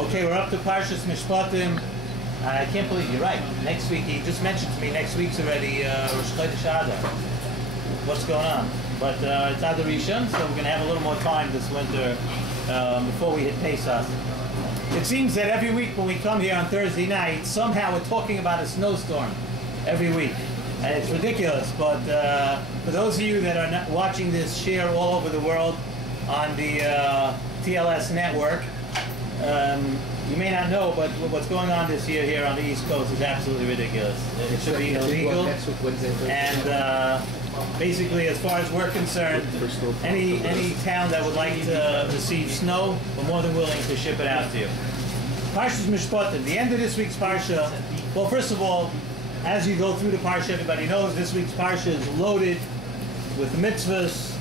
Okay, we're up to Parshas Mishpatim. I can't believe you're right. Next week, he just mentioned to me, next week's already Rosh Chodesh Adar. What's going on? But it's Adar Rishon, so we're going to have a little more time this winter before we hit Pesach. It seems that every week when we come here on Thursday night, somehow we're talking about a snowstorm every week. And it's ridiculous, but for those of you that are not watching this share all over the world on the TLS network, you may not know, but what's going on this year here on the East Coast is absolutely ridiculous. It should be illegal. And basically, as far as we're concerned, any town that would like to receive snow, we're more than willing to ship it out to you. Parshas Mishpatim, the end of this week's Parsha. Well, first of all, as you go through the Parsha, everybody knows this week's Parsha is loaded with mitzvahs.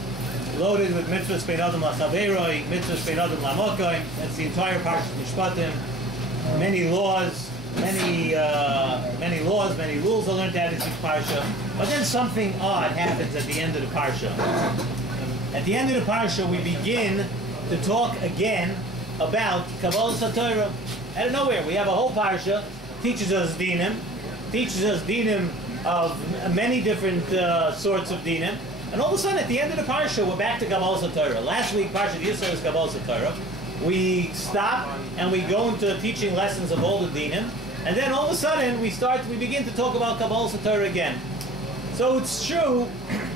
Loaded with mitzvahs bein adam lachaveroi, mitzvahs bein adam lamokai. That's the entire Parshas Mishpatim. Many laws, many rules are learned out of this week's Parsha. But then something odd happens at the end of the Parsha. At the end of the Parsha, we begin to talk again about Kabbalas HaTorah. Out of nowhere, we have a whole Parsha, teaches us dinim of many different sorts of dinim. And all of a sudden, at the end of the Parsha, we're back to Kabbalas HaTorah. Last week, Parsha Yisrael was Kabbalas HaTorah. We stop and we go into teaching lessons of all the dinim. And then all of a sudden, we begin to talk about Kabbalas HaTorah again. So it's true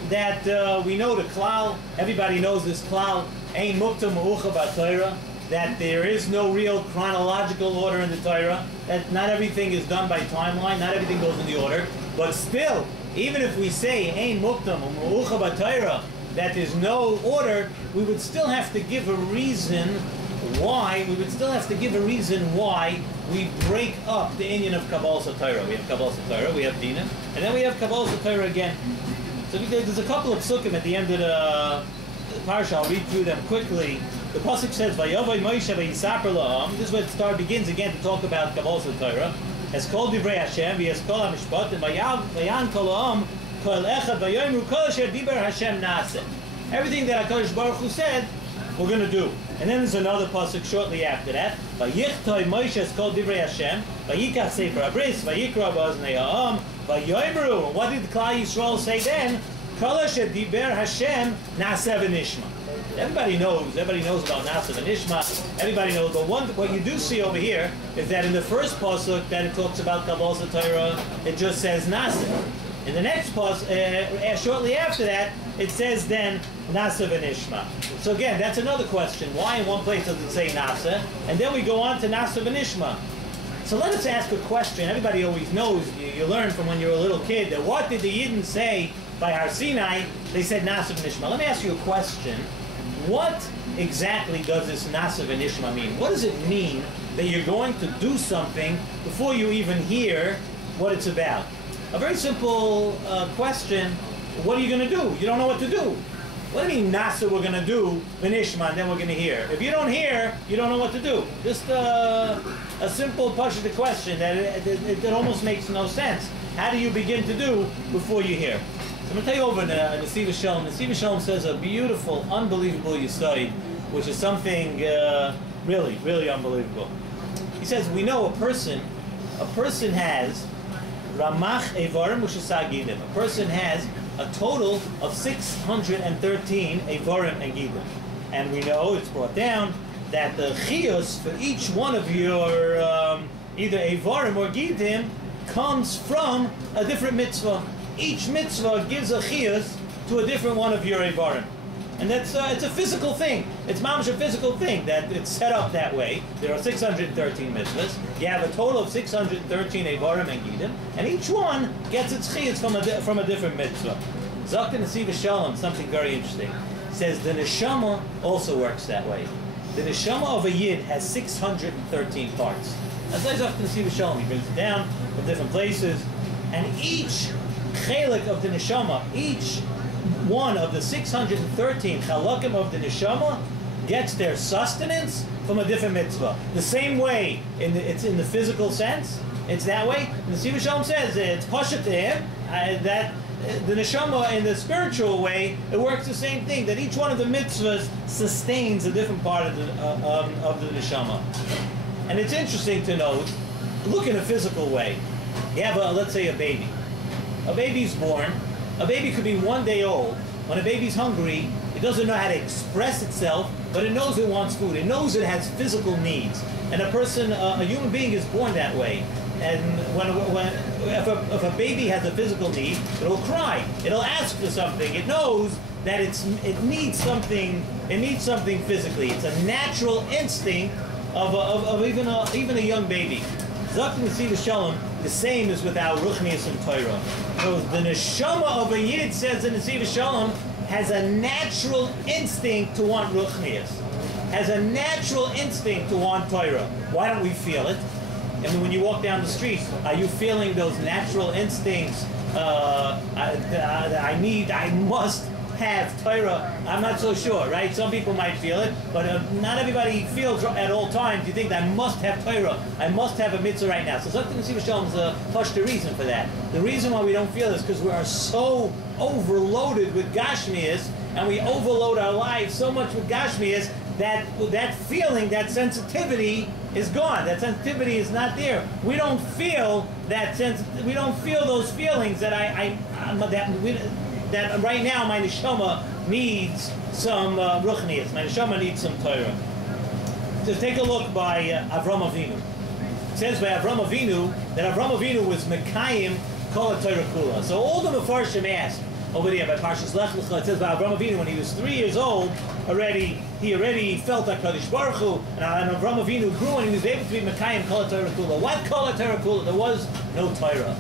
that we know the klal, everybody knows this klal, Ein Mukta Ma'ucha B'Torah, that there is no real chronological order in the Torah, that not everything is done by timeline, not everything goes in the order, but still, even if we say Ein Muktam U'Ucha B'Torah, that there's no order, we would still have to give a reason why. We break up the inyan of Kabbalas HaTorah. We have Kabbalas HaTorah, we have Dinim, and then we have Kabbalas HaTorah again. So there's a couple of psukim at the end of the parsha. I'll read through them quickly. The pasuk says, "Vayavai Moshe v'yisaper la'am." This is where it begins again to talk about Kabbalas HaTorah. As kol divrei Hashem, v'yas kol ha'mishpatim, v'yan kol ha'am, kol echad v'yoyimru kol asher diber Hashem na'aseh. Everything that HaKadosh Baruch Hu said, we're going to do. And then there's another pasuk shortly after that. Vayichtoi Moshe es kol divrei Hashem, vayikach sefer habris, vayikra ba'oznei ha'am, vayoyimru. What did Klal Yisrael say then? Kol asher diber Hashem na'aseh v'nishma. Everybody knows about Nasa and Ishma. Everybody knows, but what you do see over here is that in the first pasuk that it talks about Kabbalas HaTorah, it just says Nasa. In the next pasuk, shortly after that, it says then Nasa and Ishma. So again, that's another question. Why in one place does it say Nasa, and then we go on to Nasa and Ishma? So let us ask a question. Everybody always knows. You learn from when you're a little kid that what did the Yidden say by Har Sinai? They said Nasa and Ishma. Let me ask you a question. What exactly does this Nasa v'nishma mean? What does it mean that you're going to do something before you even hear what it's about? A very simple question. What are you going to do? You don't know what to do. What do you mean Nasa we're going to do v'nishma and then we're going to hear? If you don't hear, you don't know what to do. Just a simple pashut question that it almost makes no sense. How do you begin to do before you hear? So I'm going to tell you over in the Siva Shalom. The Siva Shalom says a beautiful, unbelievable yesod, which is something really, really unbelievable. He says, we know a person has Ramach Evarim Ushasag Gidim. A person has a total of 613 Evarim and Gidim. And we know, it's brought down, that the chiyus for each one of your either Evarim or Gidim comes from a different mitzvah. Each mitzvah gives a chiyus to a different one of your Evarim. And that's it's a physical thing. It's mamash a physical thing that it's set up that way. There are 613 mitzvahs. You have a total of 613 Evarim and Gidim, and each one gets its chiyus from a different mitzvah. Zok in the Siva Shalom, something very interesting. It says the neshama also works that way. The neshama of a yid has 613 parts. As I Zok in the Siva Shalom, he brings it down from different places, and each chelik of the neshama, each one of the 613 chalakim of the neshama gets their sustenance from a different mitzvah. The same way, it's in the physical sense, it's that way. And the Siva Shalom says it's pashut to him that the neshama in the spiritual way, it works the same thing, that each one of the mitzvahs sustains a different part of the neshama. And it's interesting to note, look in a physical way. You have, let's say, a baby. A baby's born. A baby could be 1 day old. When a baby's hungry, it doesn't know how to express itself, but it knows it wants food. It knows it has physical needs. And a person, a human being is born that way. And if a baby has a physical need, it'll cry. It'll ask for something. It knows that it needs something. It needs something physically. It's a natural instinct of even a young baby. Zok Nesiva Shalom, the same is with our Ruchnius and Torah. So the neshama of a Yid, says the Nesiva Shalom, has a natural instinct to want Ruchnius. Has a natural instinct to want Torah. Why don't we feel it? I mean, when you walk down the street, are you feeling those natural instincts? I must have Torah. I'm not so sure, right? Some people might feel it, but not everybody feels at all times. You think that I must have Torah. I must have a mitzvah right now. So something to see Shalom is the reason for that. The reason why we don't feel it is because we are so overloaded with Gashmias, and we overload our lives so much with Gashmias that feeling, that sensitivity is gone. That sensitivity is not there. We don't feel that we don't feel those feelings that that right now my neshama needs some ruchnias. My neshama needs some Torah. Just take a look by Avram Avinu. It says by Avram Avinu that Avram Avinu was Mekayim Kol Torah Kula. So all the Mefarshim asked over there by Parshas Lech Lecha, it says by Avram Avinu when he was 3 years old, he already felt HaKadosh Baruch Hu, and Avram Avinu grew and he was able to be Mekayim Kol Torah Kula. What Kol Torah Kula? There was no Torah.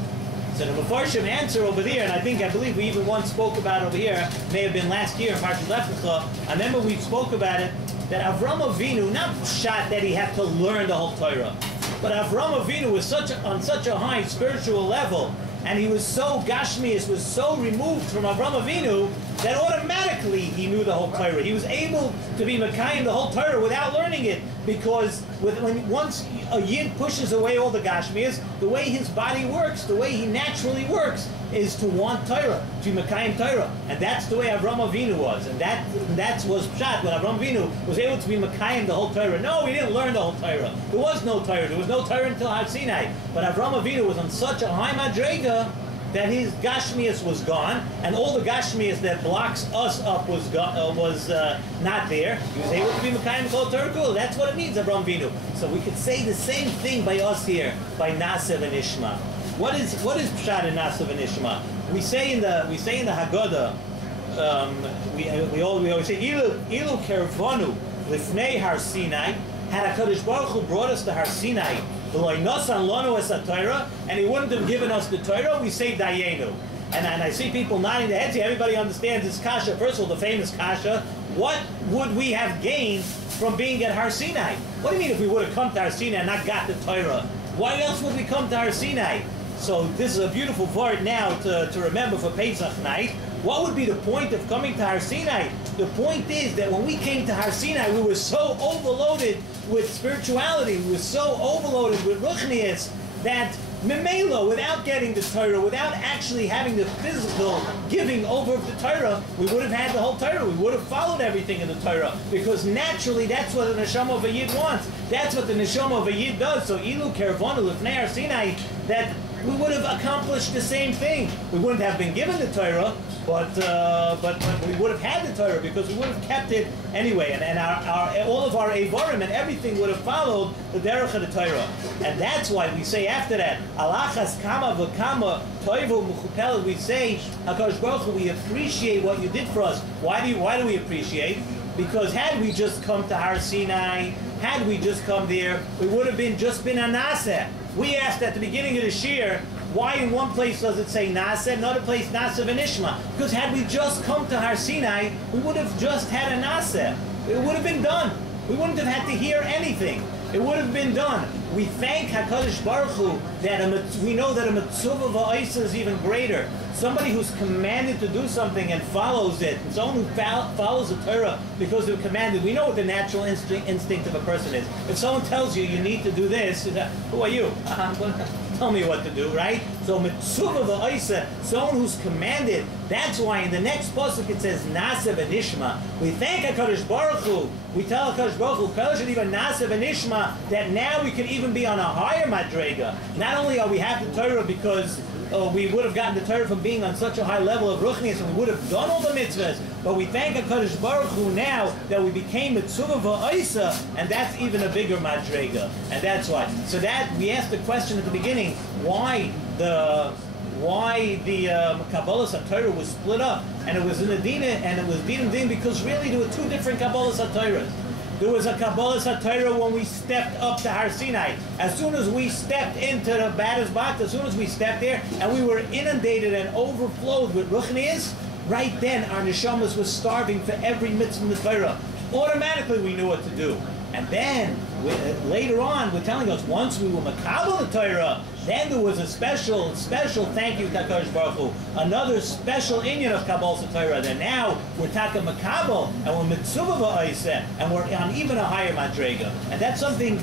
So the Mefarshim answer over there, and I believe we even once spoke about it over here, may have been last year in Parshas Lech Lecha. I remember we spoke about it, that Avram Avinu, not shot that he had to learn the whole Torah, but Avram Avinu was on such a high spiritual level, and he was so Gashmias, was so removed from Avram Avinu, that automatically he knew the whole Torah. He was able to be Mekayim the whole Torah without learning it, because once a Yid pushes away all the Gashmias, the way his body works, the way he naturally works, is to want Torah, to Mekayim Torah. And that's the way Avram Avinu was. And that was Pshat, when Avram Avinu was able to be Mekayim the whole Torah. No, he didn't learn the whole Torah. There was no Torah. There was no Torah until Har Sinai. But Avram Avinu was on such a high madrega that his Gashmias was gone, and all the Gashmias that blocks us up was not there. He was able to be Mekayim Kol Torah Kula. That's what it means, Avram Avinu. So we could say the same thing by us here, by Nasev and Ishma. What is Pshat in Nasev and Ishma? We say in the Haggadah, we always say Ilu Kervanu Lifnei Har Sinai. Had HaKadosh Baruch Hu brought us to Har Sinai, and he wouldn't have given us the Torah, we say Dayenu. And I see people nodding their heads here. Everybody understands this kasha. First of all, the famous kasha. What would we have gained from being at Har Sinai? What do you mean if we would have come to Har Sinai and not got the Torah? Why else would we come to Har Sinai? So this is a beautiful word now to remember for Pesach night. What would be the point of coming to Har Sinai? The point is that when we came to Har Sinai, we were so overloaded with spirituality, we were so overloaded with ruchnias, that Memelo, without getting the Torah, without actually having the physical giving over of the Torah, we would have had the whole Torah. We would have followed everything in the Torah, because naturally that's what the neshama of a Yid wants. That's what the neshama of a Yid does. So Ilu Kervonu Lifnei Har Sinai, that we would have accomplished the same thing. We wouldn't have been given the Torah, but we would have had the Torah, because we would have kept it anyway, and all of our Eivarim and everything would have followed the derech of the Torah. And that's why we say after that, Alachas kama v'kama toivu mechupel. We say, HaKadosh Baruch Hu, we appreciate what you did for us. Why do we appreciate? Because had we just come to Har Sinai, had we just come there, we would have just been a Naseh. We asked at the beginning of the Shiur, why in one place does it say Naseh, another place Nasev and Ishma? Because had we just come to Har Sinai, we would have just had a Naseh. It would have been done. We wouldn't have had to hear anything. It would have been done. We thank HaKadosh Baruch Hu that we know that a mitzvah v'oisa is even greater. somebody who's commanded to do something and follows it, and someone who follows the Torah because they're commanded. We know what the natural instinct of a person is. If someone tells you need to do this, who are you? Tell me what to do, right? So mitzvah v'oisa, someone who's commanded. That's why in the next pasuk it says Nasa v'nishma. We thank HaKadosh Baruch Hu. We tell HaKadosh Baruch Hu, Nasa v'nishma, that now we can even be on a higher madrega. Not only are we have the Torah because we would have gotten the Torah from being on such a high level of ruchnius, and we would have done all the mitzvahs, but we thank HaKadosh Baruch Hu now that we became mitzvah v'oisa, and that's even a bigger madrega. And that's why. So that, we asked the question at the beginning, why the Kabbalas HaTorah was split up, and it was in the Dina, and it was Dinim Din, because really there were two different Kabbalas HaTorahs. There was a Kabbalas HaTorah when we stepped up to Har Sinai. As soon as we stepped into the Badas Bat, as soon as we stepped there, and we were inundated and overflowed with ruchnias, right then our neshamas was starving for every mitzvah in the Torah. Automatically we knew what to do. And then, later on, we're telling us, once we were makabel the Torah, then there was a special thank you to HaKadosh Baruch Hu, another special inyan of Kabbalas HaTorah, that now we're taka makabel, and we're mitzvah v'oiseh, and we're on even a higher madrega. And that's something,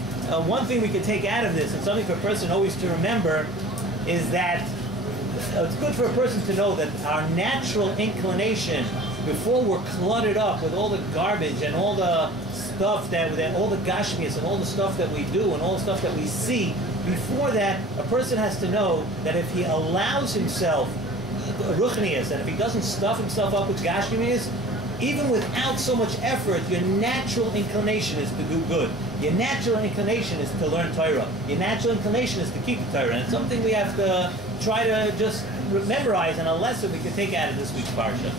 one thing we can take out of this, and something for a person always to remember, is that it's good for a person to know that our natural inclination, before we're cluttered up with all the garbage and all the stuff that all the gashmias and all the stuff that we do and all the stuff that we see, before that, a person has to know that if he allows himself ruchnias, and if he doesn't stuff himself up with gashmias, even without so much effort, your natural inclination is to do good. Your natural inclination is to learn Torah. Your natural inclination is to keep the Torah. And it's something we have to try to just memorize, and a lesson we can take out of this week's Parsha.